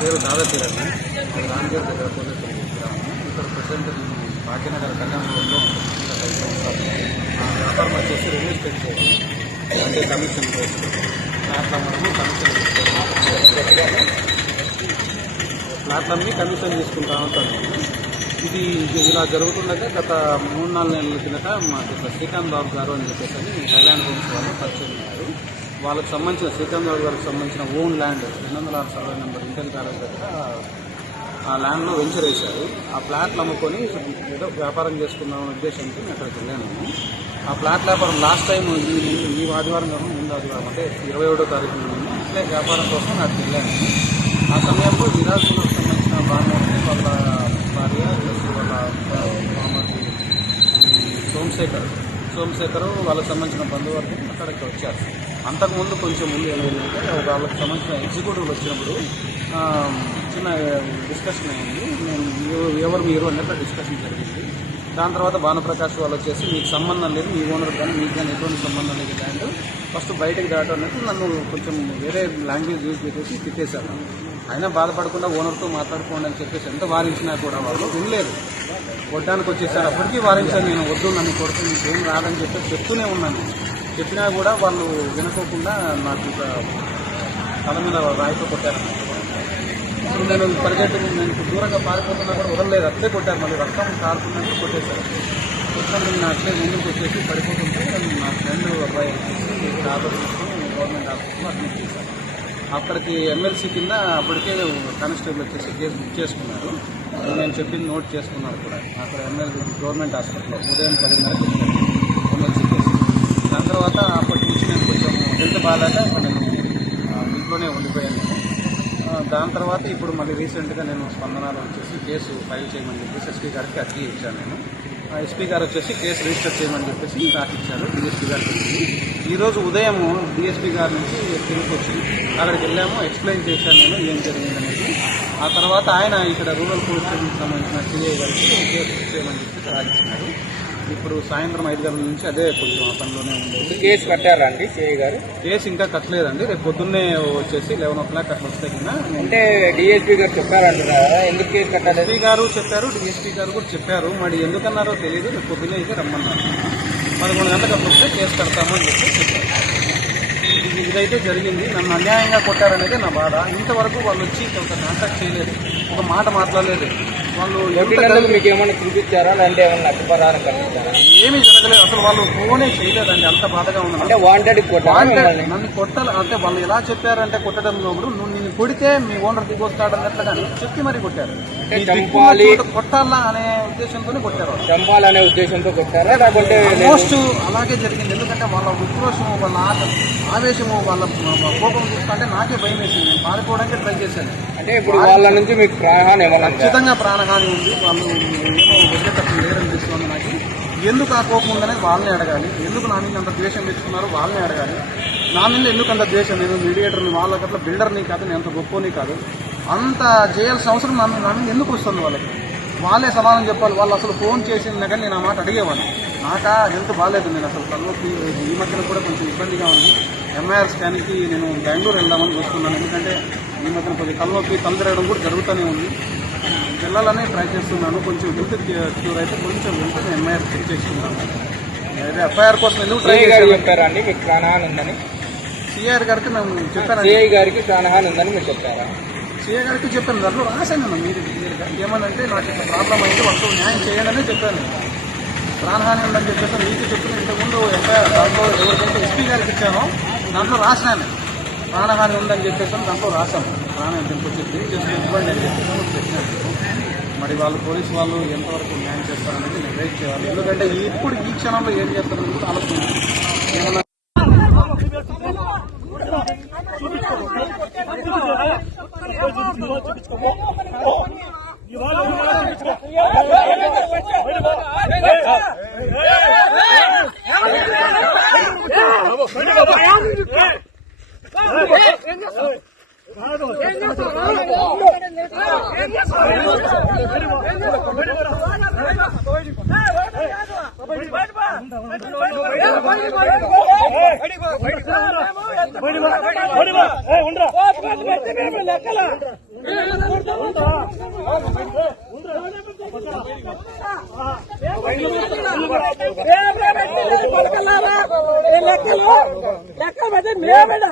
పేరు దాదాతీరని రామగారి దగ్గర పోతే ఇక్కడ ప్రజెంట్ భాగ్యనగర్ కాకినగర కళ్యాణంలో వ్యాపారం వచ్చేసి రెవెన్యూ స్పెండ్ చేయాలి అంటే కమిషన్ ప్లాట్ఫామ్లను కమిషన్ ప్లాట్ఫామ్ని కమిషన్ తీసుకుంటా ఉంటాను ఇది ఇలా జరుగుతుందంటే గత మూడు నాలుగు నెలల కిందట మాకు శ్రీకాంత్ బాబు గారు అని చెప్పేసి థైలాండ్ హోమ్స్ వాళ్ళు పరిచయం ఉన్నారు వాళ్ళకి సంబంధించిన శ్రీకాంత్ గారికి సంబంధించిన ఓన్ ల్యాండ్ రెండు వందల ఆరు సర్వే నెంబర్ ఇంటర్ కాలేజ్ దగ్గర ఆ ల్యాండ్లో వెంచర్ వేశారు. ఆ ప్లాట్లు అమ్ముకొని ఏదో వ్యాపారం చేసుకుందాం అనే ఉద్దేశంతో నేను అక్కడికి వెళ్ళాను. ఆ ప్లాట్ వ్యాపారం లాస్ట్ టైం ఈ ఈ ఆదివారం కాకుండా ముందు ఆదివారం అంటే ఇరవై ఏడో తారీఖు నేను ఇట్లే వ్యాపారం కోసం నాకు వెళ్ళాను. ఆ సమయంలో విరాసులకు సంబంధించిన భార్య వాళ్ళ భార్య ప్లస్ వాళ్ళ మామకి సోమశేఖర్ సోమశేఖర్ వాళ్ళకి సంబంధించిన బంధువర్గం అక్కడికి వచ్చారు. అంతకుముందు కొంచెం ముందు ఏమైందంటే వాళ్ళకి సంబంధించిన ఎగ్జిక్యూటివ్లు వచ్చినప్పుడు చిన్న డిస్కషన్ అయింది. నేను ఎవరు మీరు అన్నట్టు డిస్కషన్ జరిగింది. దాని తర్వాత భానుప్రకాష్ వాళ్ళు వచ్చేసి మీకు సంబంధం లేదు మీ ఓనర్ కానీ మీకు కానీ ఎటువంటి సంబంధం లేదు ల్యాండ్ ఫస్ట్ బయటకు దాటం అనేది నన్ను కొంచెం వేరే లాంగ్వేజ్ యూజ్ చేసేసి తిట్టేశాను అయినా బాధపడకుండా ఓనర్తో మాట్లాడుకోండి అని చెప్పేసి ఎంత వారించినా కూడా వాళ్ళు వినలేదు. కొట్టడానికి వచ్చేసారు. అప్పటికీ వారించాను నేను వద్దు నన్ను కొడుకు మీకు ఏం రాదని చెప్పి చెప్తూనే ఉన్నాను. చెప్పినా కూడా వాళ్ళు వినుకోకుండా నాకు తల మీద రాయితో కొట్టారు. ఇప్పుడు నేను పరిగెట్టు నేను దూరంగా పారిపోతున్నా కూడా వదలలేదు. అట్లే కొట్టారు. మళ్ళీ రక్తం కారుతున్నట్టు కొట్టేశారు. కొట్టడం నేను అట్లే ముందుకు వచ్చేసి పడిపోతుంటే నా ఫ్రెండ్ అబ్బాయి వచ్చేసి ఆర్డర్ తీసుకుని గవర్నమెంట్ హాస్పిటల్లో అడ్మిట్ చేశారు. అక్కడికి ఎమ్మెల్సీ కింద అప్పటికే కానిస్టేబుల్ వచ్చేసి కేసు బుక్ చేసుకున్నారు. నేను చెప్పింది నోట్ చేసుకున్నారు కూడా. అక్కడ ఎమ్మెల్సీ గవర్నమెంట్ హాస్పిటల్లో ఉదయం పదిన్నరకి తర్వాత అప్పటి నుంచి నేను కొంచెం హెల్త్ బాగాలేక నేను ఆ, ఇంట్లోనే ఉండిపోయాను. దాని తర్వాత ఇప్పుడు మళ్ళీ రీసెంట్గా నేను స్పందనలో వచ్చేసి కేసు ఫైల్ చేయమని చెప్పేసి ఎస్పీ గారికి అర్జీ ఇచ్చాను నేను. ఎస్పీ గారు వచ్చేసి కేసు రిజిస్టర్ చేయమని చెప్పేసి నాకు ఇచ్చారు డిఎస్పీ గారికి ఈరోజు ఉదయం డిఎస్పీ గారి నుంచి తిరిగి వచ్చింది అక్కడికి వెళ్ళాము ఎక్స్ప్లెయిన్ చేశాను నేను ఏం జరిగిందనేది. ఆ తర్వాత ఆయన ఇక్కడ రూరల్ పోలీస్ స్టేషన్కి సంబంధించిన సిఐ గారికి కేసు చేయమని చెప్పి రాయించినారు ఇప్పుడు సాయంత్రం ఐదు గంటల నుంచి అదే కొంచెం ఆ పనిలోనే ఉండేది కేసు కట్టారా అండి సిఐ గారు? కేసు ఇంకా కట్టలేదండి. రేపు పొద్దున్నే వచ్చేసి లెవెన్ ఓ క్లాక్ అట్లా వస్తే కింద. అంటే డిఎస్పీ గారు చెప్పారంటున్నారా? ఎందుకు కేసు కట్టలేదు ఎస్పీ గారు చెప్పారు డిఎస్పీ గారు కూడా చెప్పారు. మరి ఎందుకన్నారో తెలియదు. రేపు పొద్దున్నే అయితే రమ్మన్నారు. పదకొండు గంటలకు వస్తే కేసు కడతామని చెప్పి చెప్పారు. ఇదైతే జరిగింది. నన్ను అన్యాయంగా కొట్టారనేది నా బాధ. ఇంతవరకు వాళ్ళు వచ్చి ఒక కాంటాక్ట్ చేయలేదు. ఒక మాట మాట్లాడలేదు. వాళ్ళు మీకు ఏమైనా చూపించారా? లేదంటే ఏమన్నా అభిప్రాయం కనిపించారా ఏమీ జరగలేదు. అసలు వాళ్ళు ఫోనే చేయలేదండి. అంత బాధగా ఉంది. అంటే వాంటెడ్ నన్ను కొట్టాలి. అంటే వాళ్ళు ఎలా చెప్పారంటే కొట్టడంలో కూడా నువ్వు నిన్ను కొడితే మీ ఓనర్ దిగొస్తాడు అన్నట్లుగా చెప్పి మరీ కొట్టారు. కొట్టాలా అనే ఉద్దేశంతోనే కొట్టారు. చంపాలనే ఉద్దేశంతో కొట్టారా? ఆల్మోస్ట్ అలాగే జరిగింది. ఎందుకంటే వాళ్ళ ఉక్రోషము వాళ్ళ ఆట- ఆవేశము వాళ్ళ కోపం చూస్తుంటే నాకే భయం వేసింది. నేను పారిపోవడానికి ట్రై చేశాను. అంటే ఇప్పుడు వాళ్ళ నుంచి మీకు ప్రాణహాని? ఖచ్చితంగా ప్రాణహాని ఉంది. వాళ్ళు ఏమో వదిలేటప్పుడు తెలుస్తుంది నాకు. ఎందుకు ఆ కోపం ఉందనేది వాళ్ళని అడగాలి. ఎందుకు నా మీద అంత ద్వేషం తెచ్చుకున్నారో వాళ్ళని అడగాలి. నా మీద ఎందుకు అంత ద్వేషం? నేను మీడియేటర్ని వాళ్ళకి అట్లా బిల్డర్ని కాదు నేను అంత గొప్పని కాదు. అంత చేయాల్సిన అవసరం నా మీద నా మీద ఎందుకు వస్తుంది వాళ్ళకి? వాళ్ళే సమాధానం చెప్పాలి. వాళ్ళు అసలు ఫోన్ చేసిన కానీ నేను ఆ మాట అడిగేవాడిని. నాకా హెల్త్ బాగాలేదు నేను అసలు. తలనొప్పి ఈ మధ్యన కూడా కొంచెం ఇబ్బందిగా ఉంది. ఎంఐఆర్ స్కాన్కి నేను బెంగళూరు వెళ్దామని చూస్తున్నాను. ఎందుకంటే ఈ మధ్యన కొద్దిగా తలనొప్పి తల తిరగడం కూడా జరుగుతూనే ఉంది. వెళ్ళాలని ట్రై చేస్తున్నాను. కొంచెం హెల్త్ క్యూర్ అయితే కొంచెం వెళ్తే ఎంఐఆర్ చెక్ చేసుకున్నాను అదే ఎఫ్ఐఆర్ కోసం ఎందుకు ట్రై సిఐ అండి మీకు ప్రాణహాని ఉందని. సిఆర్ గారికి నేను చెప్పాను సిఐ గారికి ప్రాణహాని ఉందని మీరు చెప్పారా? సిఏ గారికి చెప్పాను. దాంట్లో రాశాను మీరు ఏమనంటే నాకు ఇట్లా ప్రాబ్లం అయితే వాళ్ళతో న్యాయం చేయండి అని చెప్పాను. ప్రాణహాని ఉందని చెప్పేసి మీకు చెప్పిన ఇంతకుముందు ఎఫ్ఐఆర్ దాంట్లో ఎవరికైతే ఎస్పీ గారికి ఇచ్చానో దాంట్లో రాసినాను. ప్రాణహాని ఉందని చెప్పేసి దాంట్లో రాశాను. ప్రాణం కొంచెం క్లీన్ ఇవ్వండి అని చెప్పేసి మరి వాళ్ళు పోలీసు వాళ్ళు ఎంతవరకు న్యాయం చేస్తారనేది నేను వెయిట్ చేయాలి ఎందుకంటే ఇప్పుడు ఈ క్షణంలో ఏం చేస్తారని కూడా ఆలోచన Hey! బయట లెక్కలు పెట్టి మేమేడా